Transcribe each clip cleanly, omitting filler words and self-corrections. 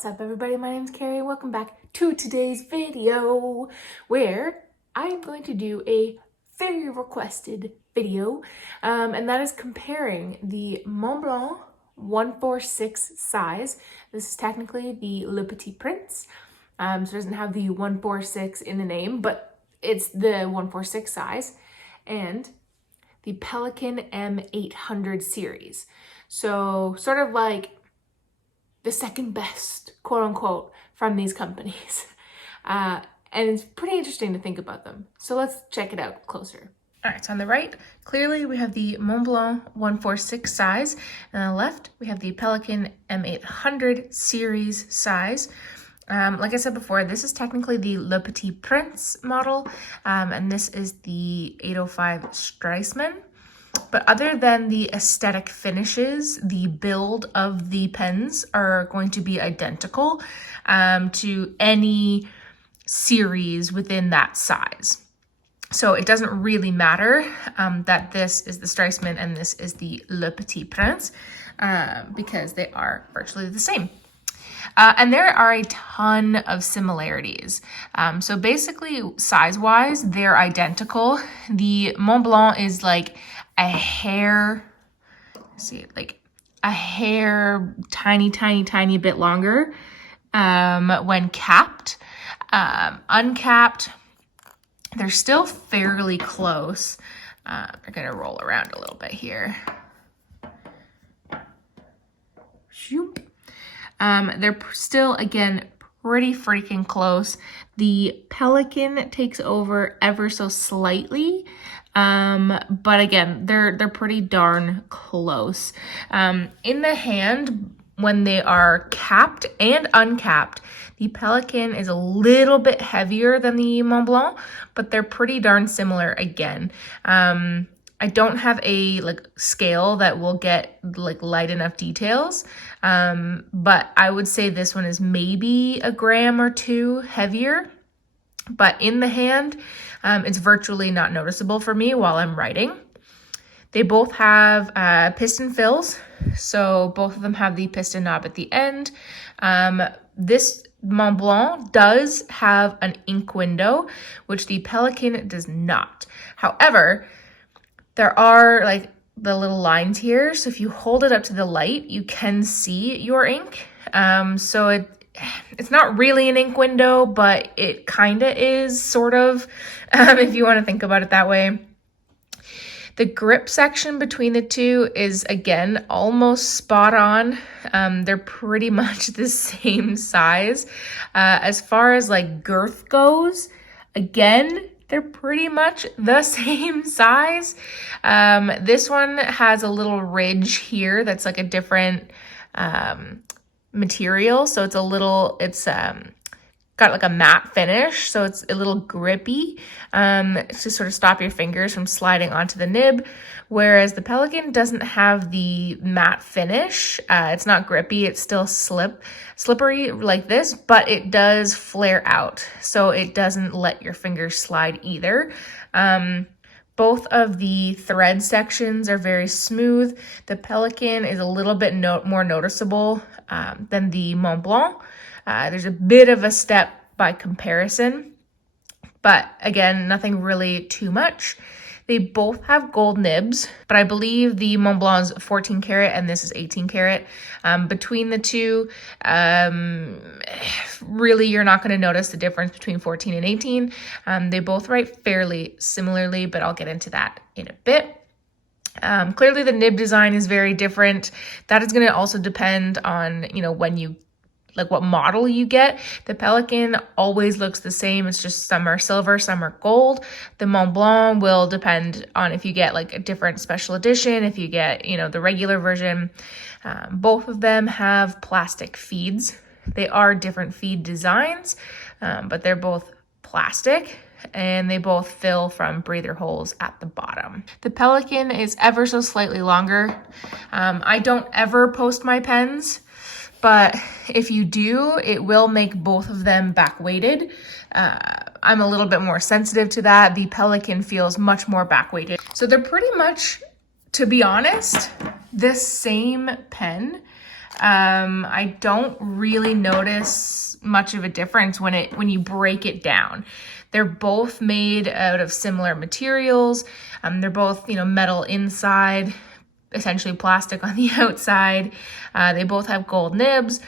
What's up everybody, my name is Carrie. Welcome back to today's video where I'm going to do a very requested video and that is comparing the Montblanc 146 size. This is technically the Le Petit Prince, so it doesn't have the 146 in the name, but it's the 146 size, and the Pelikan M800 series. So sort of like the second best, quote unquote, from these companies. And it's pretty interesting to think about them. So let's check it out closer. All right, so on the right, clearly we have the Montblanc 146 size. And on the left, we have the Pelikan M800 series size. Like I said before, this is technically the Le Petit Prince model, and this is the 805 Streisman. But other than the aesthetic finishes, the build of the pens are going to be identical to any series within that size. So it doesn't really matter that this is the Streisman and this is the Le Petit Prince because they are virtually the same. And there are a ton of similarities. So basically, size-wise, they're identical. The Montblanc is like a hair, tiny bit longer when capped. Uncapped, they're still fairly close. I'm gonna roll around a little bit here. They're still, again, pretty freaking close. The Pelikan takes over ever so slightly, but again, they're pretty darn close. In the hand, when they are capped and uncapped, the Pelikan is a little bit heavier than the Montblanc, but they're pretty darn similar again. I don't have a scale that will get light enough details, but I would say this one is maybe a gram or two heavier. But in the hand, it's virtually not noticeable for me while I'm writing. They both have piston fills, so both of them have the piston knob at the end. This Montblanc does have an ink window, which the Pelikan does not. However, there are the little lines here, so if you hold it up to the light, you can see your ink. So it's not really an ink window, but it kind of is, sort of, if you want to think about it that way. The grip section between the two is, again, almost spot on. They're pretty much the same size. As far as girth goes, again, they're pretty much the same size. This one has a little ridge here that's a different material. So it's got a matte finish. So it's a little grippy to sort of stop your fingers from sliding onto the nib. Whereas the Pelikan doesn't have the matte finish. It's not grippy. It's still slippery like this, but it does flare out. So it doesn't let your fingers slide either. Both of the thread sections are very smooth. The Pelikan is a little bit more noticeable than the Montblanc. There's a bit of a step by comparison, but again, nothing really too much. They both have gold nibs, but I believe the Montblanc is 14 karat and this is 18 karat. Between the two, really you're not going to notice the difference between 14 and 18. They both write fairly similarly, but I'll get into that in a bit. Clearly the nib design is very different. That is going to also depend on, when you what model you get. The Pelikan always looks the same. It's just some are silver, some are gold. The Montblanc will depend on if you get a different special edition, if you get, the regular version. Both of them have plastic feeds. They are different feed designs, but they're both plastic and they both fill from breather holes at the bottom. The Pelikan is ever so slightly longer. I don't ever post my pens, but if you do, it will make both of them back weighted. I'm a little bit more sensitive to that. The Pelikan feels much more back weighted. So they're pretty much, to be honest, this same pen. I don't really notice much of a difference when you break it down. They're both made out of similar materials. They're both, metal inside, essentially plastic on the outside. They both have gold nibs.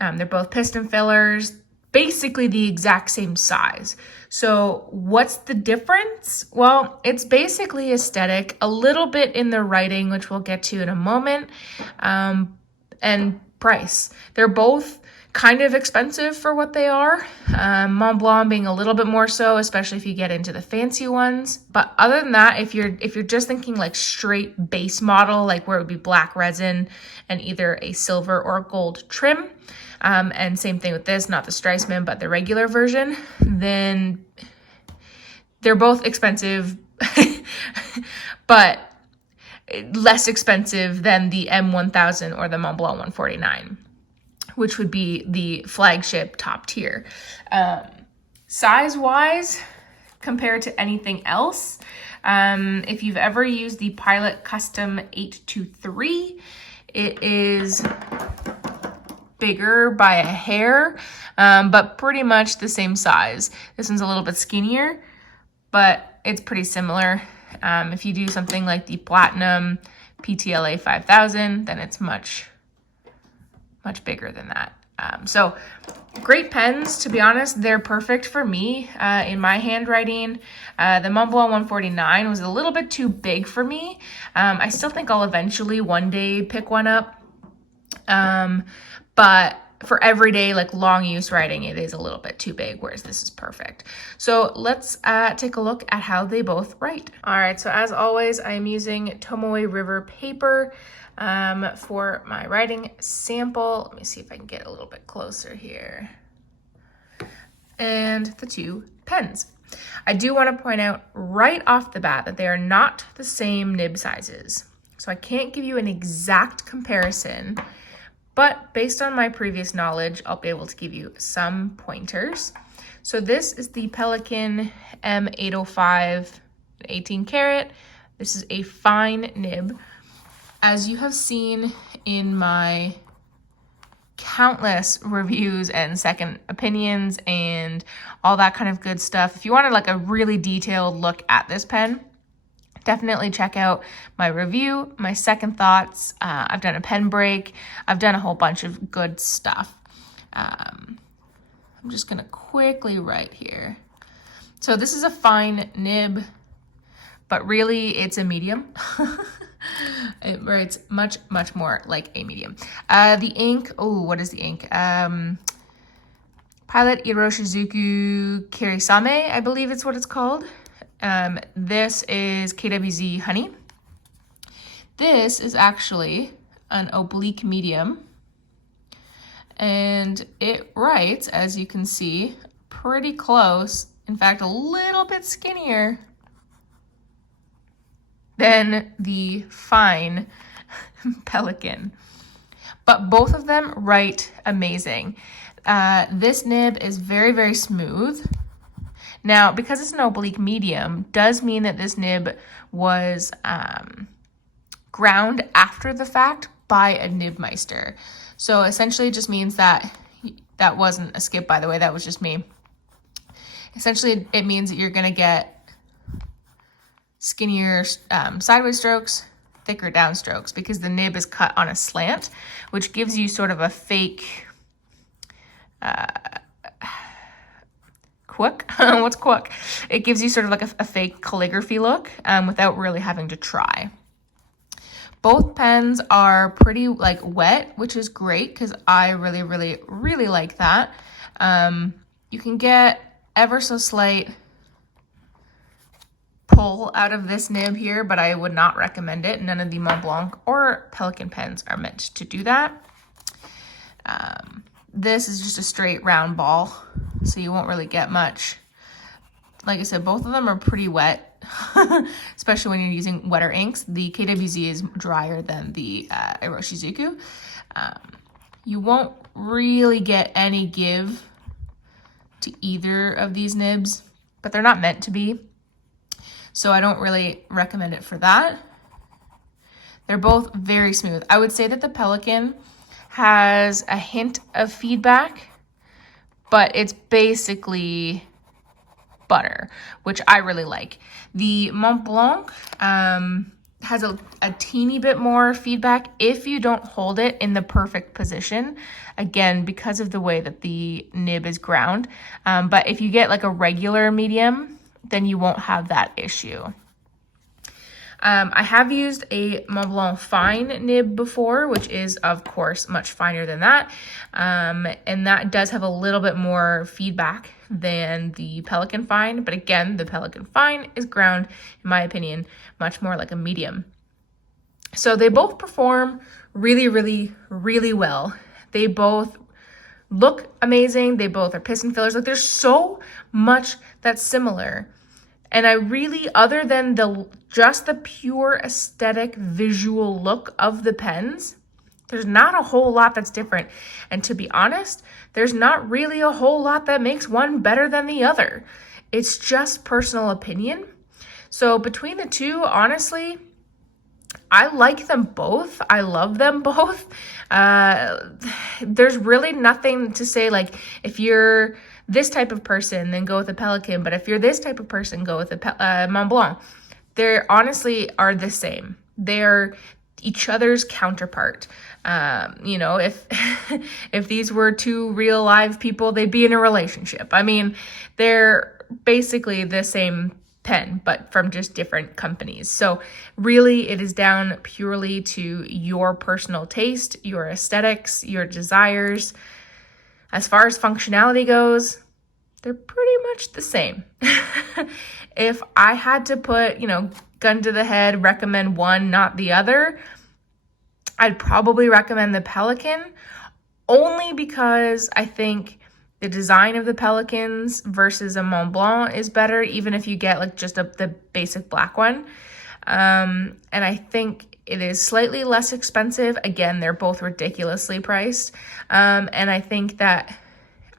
They're both piston fillers, basically the exact same size. So what's the difference? Well, it's basically aesthetic, a little bit in the writing, which we'll get to in a moment, and price. They're both kind of expensive for what they are. Montblanc being a little bit more so, especially if you get into the fancy ones. But other than that, if you're just thinking like straight base model, like where it would be black resin and either a silver or gold trim, and same thing with this, not the Streisman, but the regular version, then they're both expensive, but less expensive than the M1000 or the Montblanc 149, which would be the flagship top tier. Size-wise, compared to anything else, if you've ever used the Pilot Custom 823, it is bigger by a hair, but pretty much the same size. This one's a little bit skinnier, but it's pretty similar. If you do something like the Platinum PTLA 5000, then it's much bigger than that. So great pens, to be honest. They're perfect for me in my handwriting. The Montblanc 149 was a little bit too big for me. I still think I'll eventually one day pick one up. But for everyday, like long use writing, it is a little bit too big, whereas this is perfect. So let's take a look at how they both write. All right, so as always, I'm using Tomoe River paper for my writing sample. Let me see if I can get a little bit closer here. And the two pens. I do want to point out right off the bat that they are not the same nib sizes. So I can't give you an exact comparison, but based on my previous knowledge, I'll be able to give you some pointers. So this is the Pelikan M805 18 karat. This is a fine nib. As you have seen in my countless reviews and second opinions and all that kind of good stuff, if you wanted like a really detailed look at this pen, definitely check out my review, my second thoughts. I've done a pen break. I've done a whole bunch of good stuff. I'm just gonna quickly write here. So this is a fine nib, but really it's a medium. It writes much, much more like a medium. The ink, what is the ink? Pilot Iroshizuku Kirisame, I believe it's what it's called. This is KWZ Honey. This is actually an oblique medium, and it writes, as you can see, pretty close. In fact, a little bit skinnier than the fine Pelikan. But both of them write amazing. This nib is very, very smooth. Now, because it's an oblique medium, does mean that this nib was ground after the fact by a nibmeister. So essentially it just means that wasn't a skip, by the way, that was just me. Essentially, it means that you're gonna get skinnier sideways strokes, thicker down strokes, because the nib is cut on a slant, which gives you sort of a fake, what's quirk? It gives you sort of like a fake calligraphy look without really having to try. Both pens are pretty like wet, which is great because I really, really, really like that. You can get ever so slight pull out of this nib here, but I would not recommend it. None of the Montblanc or Pelikan pens are meant to do that. This is just a straight round ball, so you won't really get much. Like I said, both of them are pretty wet, especially when you're using wetter inks. The KWZ is drier than the Iroshizuku. You won't really get any give to either of these nibs, but they're not meant to be. So I don't really recommend it for that. They're both very smooth. I would say that the Pelikan has a hint of feedback, but it's basically butter, which I really like. The Montblanc has a teeny bit more feedback if you don't hold it in the perfect position, again, because of the way that the nib is ground. But if you get like a regular medium, then you won't have that issue. I have used a Montblanc fine nib before, which is, of course, much finer than that. And that does have a little bit more feedback than the Pelikan fine. But again, the Pelikan fine is ground, in my opinion, much more like a medium. So they both perform really, really, really well. They both look amazing. They both are piston fillers. Like, there's so much that's similar. And I really, other than just the pure aesthetic visual look of the pens, there's not a whole lot that's different. And to be honest, there's not really a whole lot that makes one better than the other. It's just personal opinion. So between the two, honestly, I like them both. I love them both. There's really nothing to say, like, if you're this type of person, then go with a Pelikan. But if you're this type of person, go with a Montblanc. They honestly are the same. They're each other's counterpart. You know, if if these were two real live people, they'd be in a relationship. I mean, they're basically the same pen, but from just different companies. So really, it is down purely to your personal taste, your aesthetics, your desires. As far as functionality goes, they're pretty much the same. If I had to put, gun to the head, recommend one, not the other, I'd probably recommend the Pelikan, only because I think the design of the Pelikans versus a Montblanc is better, even if you get like just the basic black one. And I think it is slightly less expensive. Again, they're both ridiculously priced. And I think that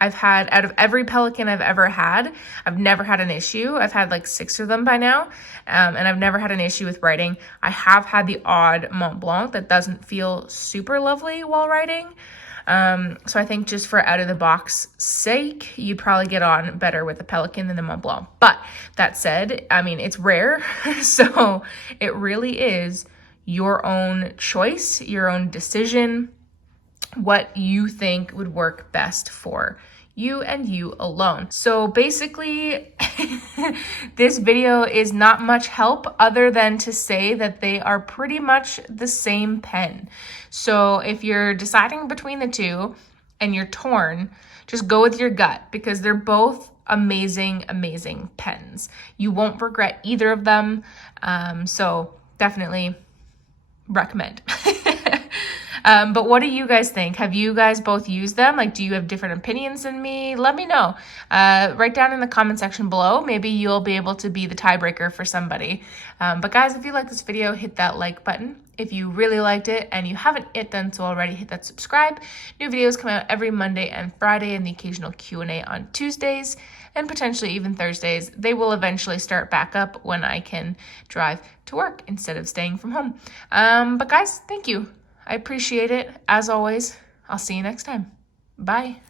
I've had, out of every Pelikan I've ever had, I've never had an issue. I've had like 6 of them by now, and I've never had an issue with writing. I have had the odd Montblanc that doesn't feel super lovely while writing. So I think just for out of the box sake, you'd probably get on better with the Pelikan than the Montblanc. But that said, I mean, it's rare. So it really is your own choice, your own decision, what you think would work best for you and you alone. So basically, this video is not much help other than to say that they are pretty much the same pen. So if you're deciding between the two and you're torn, just go with your gut, because they're both amazing, amazing pens. You won't regret either of them. So definitely recommend. But what do you guys think? Have you guys both used them? Like, do you have different opinions than me? Let me know. Write down in the comment section below. Maybe you'll be able to be the tiebreaker for somebody. But guys, if you like this video, hit that like button. If you really liked it and you haven't yet done so already, hit that subscribe. New videos come out every Monday and Friday, and the occasional Q&A on Tuesdays, and potentially even Thursdays. They will eventually start back up when I can drive to work instead of staying from home. But guys, thank you. I appreciate it. As always, I'll see you next time. Bye.